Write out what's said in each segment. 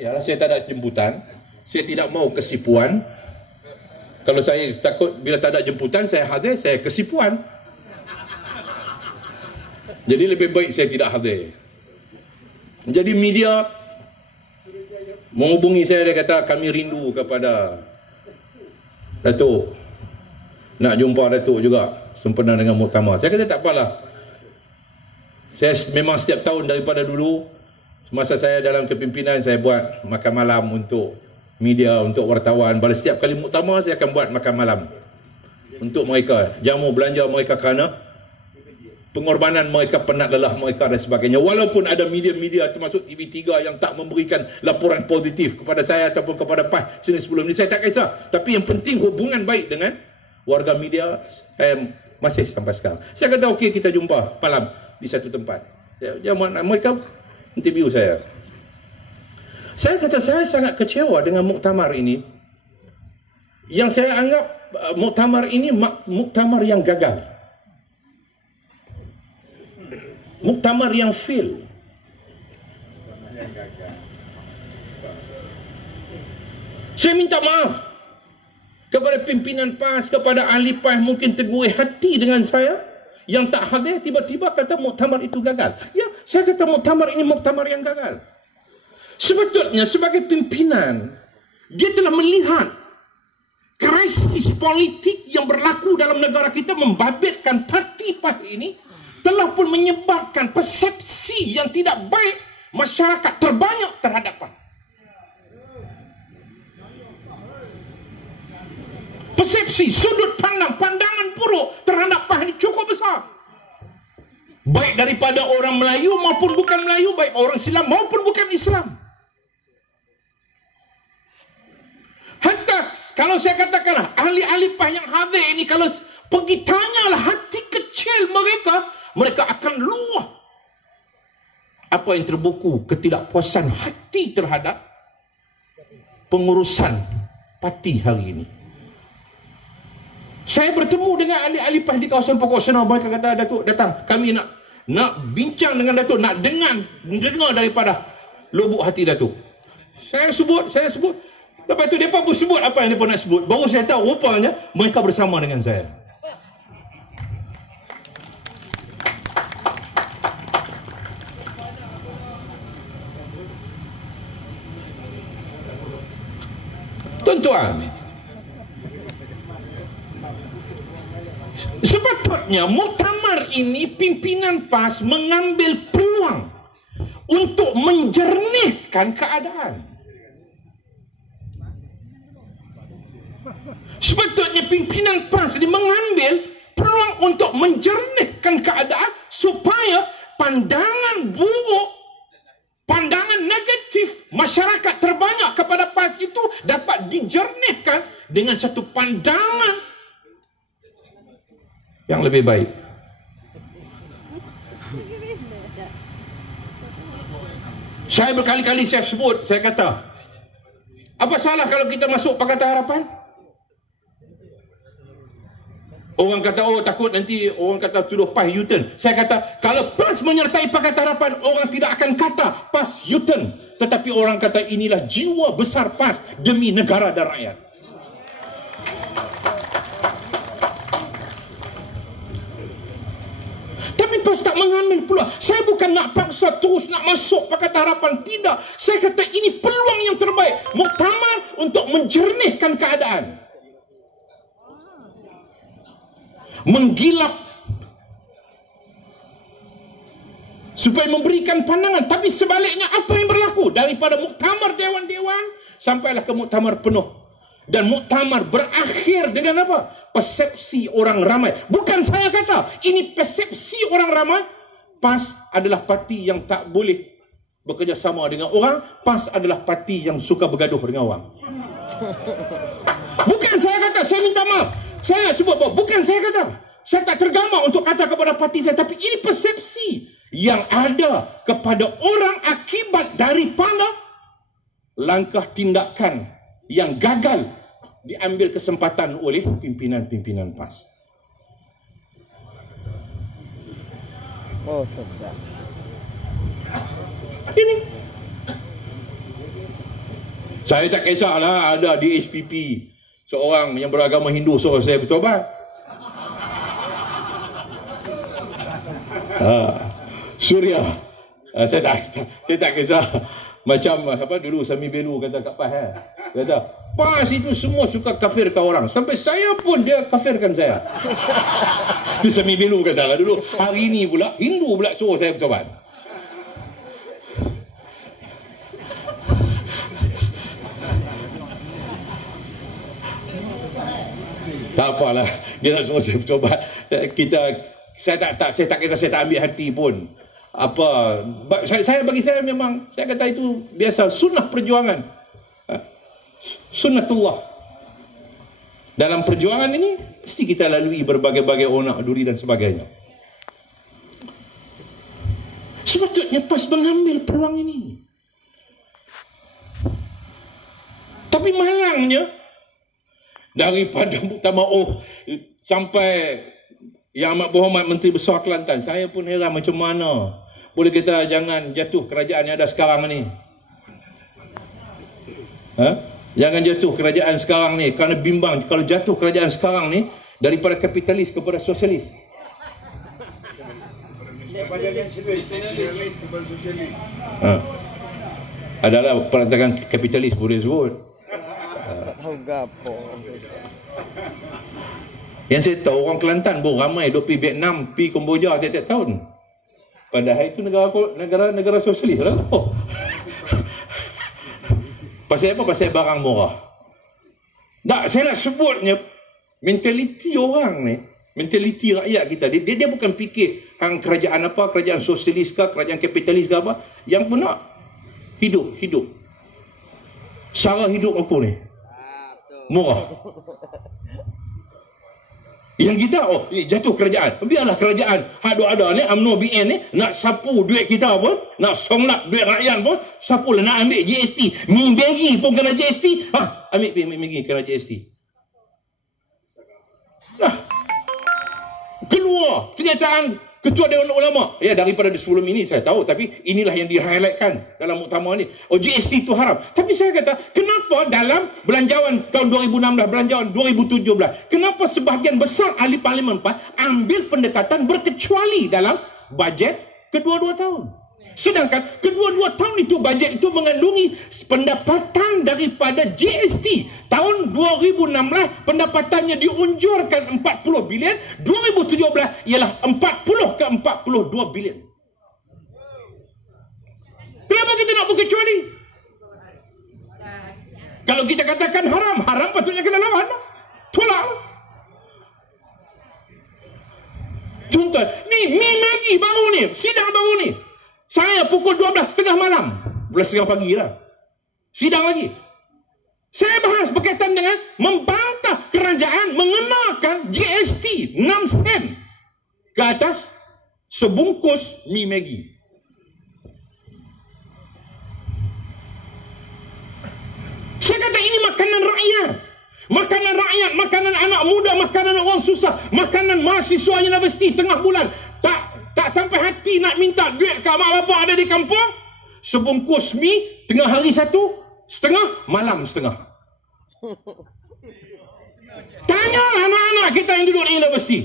Ya, saya tak ada jemputan. Saya tidak mau kesipuan. Kalau saya takut bila tak ada jemputan, saya hadir, saya kesipuan. Jadi lebih baik saya tidak hadir. Jadi media menghubungi saya, dia kata kami rindu kepada Datuk. Nak jumpa Datuk juga sempena dengan muktamar. Saya kata tak apalah. Saya memang setiap tahun daripada dulu, semasa saya dalam kepimpinan, saya buat makan malam untuk media, untuk wartawan. Pada setiap kali muktamar, saya akan buat makan malam untuk mereka. Jamu belanja mereka kerana pengorbanan mereka, penat lelah mereka dan sebagainya. Walaupun ada media-media termasuk TV3 yang tak memberikan laporan positif kepada saya ataupun kepada PAS sini sebelum ini, saya tak kisah. Tapi yang penting hubungan baik dengan warga media, saya masih sampai sekarang. Saya kata okey, kita jumpa malam di satu tempat. Mereka interview saya. Saya kata saya sangat kecewa dengan muktamar ini. Yang saya anggap muktamar ini muktamar yang gagal. Muktamar yang fail. Saya minta maaf kepada pimpinan PAS, kepada ahli PAS, mungkin tergurih hati dengan saya yang tak hadir, tiba-tiba kata muktamar itu gagal. Ya, saya kata muktamar ini muktamar yang gagal. Sebetulnya sebagai pimpinan, dia telah melihat krisis politik yang berlaku dalam negara kita, membabitkan parti PAS ini, telah pun menyebabkan persepsi yang tidak baik masyarakat terbanyak terhadap PAS. Persepsi, sudut pandang, pandangan buruk terhadap PAS ini cukup besar. Baik daripada orang Melayu maupun bukan Melayu, baik orang Islam maupun bukan Islam. Hatta kalau saya katakanlah ahli-ahli PAS yang hadir ini, kalau pergi tanyalah hati kecil mereka, mereka akan luah apa yang terbuku ketidakpuasan hati terhadap pengurusan parti hari ini. Saya bertemu dengan ahli-ahli PAS di kawasan Pokok Senau. Mereka kata, Datuk datang, kami nak bincang dengan Datuk, nak dengar daripada lubuk hati Datuk. Saya sebut. Lepas tu mereka pun sebut apa yang mereka nak sebut. Baru saya tahu rupanya mereka bersama dengan saya. Tuan-tuan, sepatutnya muktamar ini pimpinan PAS mengambil peluang untuk menjernihkan keadaan. Sepatutnya pimpinan PAS ini mengambil peluang untuk menjernihkan keadaan supaya pandangan buruk, pandangan negatif masyarakat terbanyak kepada PAS itu dapat dijernihkan dengan satu pandangan yang lebih baik. Saya berkali-kali saya sebut, saya kata, apa salah kalau kita masuk Pakatan Harapan? Orang kata, oh takut nanti orang kata tuduh PAS U-turn. Saya kata, kalau PAS menyertai Pakatan Harapan, orang tidak akan kata PAS U-turn. Tetapi orang kata inilah jiwa besar PAS demi negara dan rakyat. Tapi PAS tak mengambil peluang. Saya bukan nak paksa terus nak masuk Pakatan Harapan. Tidak. Saya kata ini peluang yang terbaik. Muktamar untuk menjernihkan keadaan. Menggilap supaya memberikan pandangan. Tapi sebaliknya apa yang berlaku daripada muktamar dewan-dewan sampailah ke muktamar penuh, dan muktamar berakhir dengan apa? Persepsi orang ramai. Bukan saya kata, ini persepsi orang ramai. PAS adalah parti yang tak boleh bekerjasama dengan orang. PAS adalah parti yang suka bergaduh dengan orang. Bukan saya kata, saya minta maaf. Saya nak sebut bahawa bukan saya kata. Saya tak tergambar untuk kata kepada parti saya. Tapi ini persepsi yang ada kepada orang akibat daripada langkah tindakan yang gagal diambil kesempatan oleh pimpinan-pimpinan PAS. Oh, sedap. Ini Saya tak kisahlah ada di HPP seorang yang beragama Hindu suruh saya bertobat. Suria. Saya tak kisah. Macam apa dulu Sami Belu kata kat PAS kata PAS itu semua suka kafirkan orang, sampai saya pun dia kafirkan saya. Itu Sami Belu kata dulu. Hari ini pula Hindu pula suruh saya bertobat. Tak apalah, dia nak suruh saya bertobat. Saya tak kisah, saya tak ambil hati pun. Bagi saya memang, saya kata itu biasa, sunnah perjuangan. Sunnatullah. Dalam perjuangan ini mesti kita lalui berbagai-bagai onak duri dan sebagainya. Sepatutnya PAS mengambil peluang ini. Tapi malangnya daripada Muktamar sampai Yang Amat Berhormat Menteri Besar Kelantan, saya pun heran macam mana boleh kita jangan jatuh kerajaan yang ada sekarang ni. Jangan jatuh kerajaan sekarang ni, kerana bimbang kalau jatuh kerajaan sekarang ni daripada kapitalis kepada sosialis. Adalah perancangan kapitalis boleh sebut. Yang saya tahu orang Kelantan pun ramai duk pergi Vietnam, pergi Kemboja tiap-tiap tahun. Padahal itu negara sosialis lah. Pasal apa? Pasal barang murah. Tak, saya nak sebutnya mentaliti orang ni, mentaliti rakyat kita. Dia bukan fikir kerajaan apa, kerajaan sosialis ke, kerajaan kapitalis ke apa. Yang pun nak hidup. Cara hidup aku ni murah. Yang kita jatuh kerajaan, biarlah kerajaan hak ada ni UMNO BN ni nak sapu duit kita pun, nak songlap duit rakyat pun, sapulah nak ambil GST, mi bagi pun kena GST. Ambil bagi kena GST. Keluar kenyataan Ketua Dewan Ulama. Ya, daripada sebelum ini saya tahu, tapi inilah yang di-highlightkan dalam muktamar ni. GST itu haram. Tapi saya kata, kenapa dalam belanjawan tahun 2016, belanjawan 2017, kenapa sebahagian besar ahli Parlimen PAS ambil pendekatan berkecuali dalam bajet kedua-dua tahun? Sedangkan kedua-dua tahun itu bajet itu mengandungi pendapatan daripada GST. Tahun 2016 pendapatannya diunjurkan 40 bilion, 2017 ialah 40 ke 42 bilion. Kenapa kita nak berkecuali? Kalau kita katakan haram patutnya kena lawan. Tolak. Contoh, ni Maggi baru ni, sidang baru ni. Saya pukul 12.30 malam. 12.30 pagi lah. Sidang lagi. Saya bahas berkaitan dengan membantah kerajaan mengenakan GST 6 sen ke atas sebungkus mi Maggi. Saya kata ini makanan rakyat. Makanan rakyat, makanan anak muda, makanan orang susah, makanan mahasiswa universiti tengah bulan. Tak sampai hati nak minta duit kat mak bapak ada di kampung. Sebungkus mi tengah hari 1.30, malam 1.30. Tanyalah anak-anak kita yang duduk di universiti.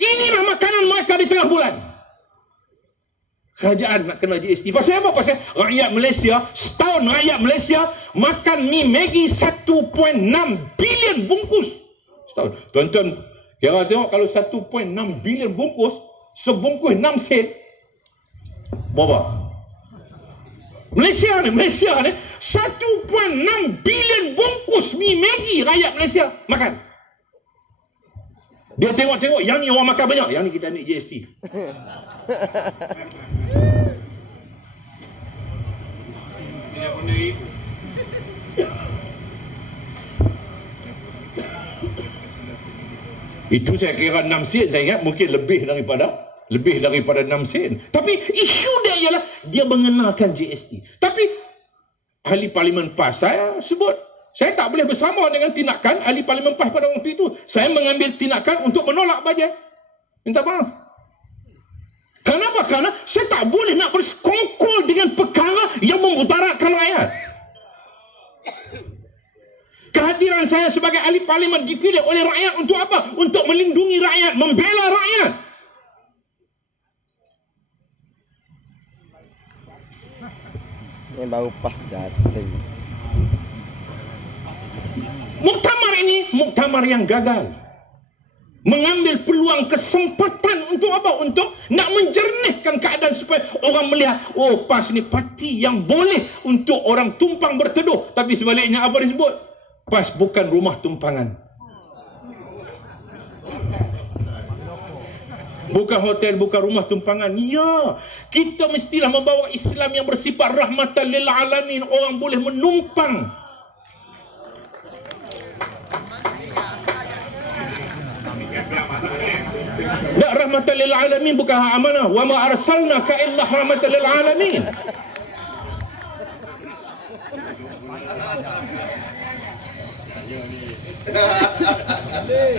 Inilah makanan mereka di tengah bulan. Kerajaan nak kena GST. Pasal apa? Pasal rakyat Malaysia, setahun rakyat Malaysia makan mi Maggi 1.6 bilion bungkus. Setahun. Tuan-tuan, kira tengok kalau 1.6 bilion bungkus, sebungkus 6 sen. Berapa? Malaysia ni 1.6 bilion bungkus mi Maggi rakyat Malaysia makan. Dia tengok-tengok yang ni orang makan banyak, yang ni kita ambil GST. Itu saya kira 6 sen, saya ingat mungkin lebih daripada 6 sen. Tapi isu dia ialah dia mengenakan GST. Tapi ahli Parlimen PAS saya sebut, saya tak boleh bersama dengan tindakan ahli Parlimen PAS pada waktu itu. Saya mengambil tindakan untuk menolak bajet. Minta maaf. Kenapa? Kerana saya tak boleh nak bersekongkol dengan perkara yang memudaratkan rakyat. Kehadiran saya sebagai ahli parlimen dipilih oleh rakyat untuk apa? Untuk melindungi rakyat, membela rakyat. Ini baru pas jatuh. Muktamar ini muktamar yang gagal. Mengambil peluang kesempatan untuk apa? Untuk nak menjernihkan keadaan supaya orang melihat, oh PAS ni parti yang boleh untuk orang tumpang berteduh. Tapi sebaliknya apa disebut? PAS bukan rumah tumpangan. Bukan hotel, bukan rumah tumpangan. Ya, kita mestilah membawa Islam yang bersifat rahmatan lil alamin. Orang boleh menumpang. Tak, rahmatan lil alamin bukan hak amanah. Wa ma arsalnaka illa rahmatan lil alamin.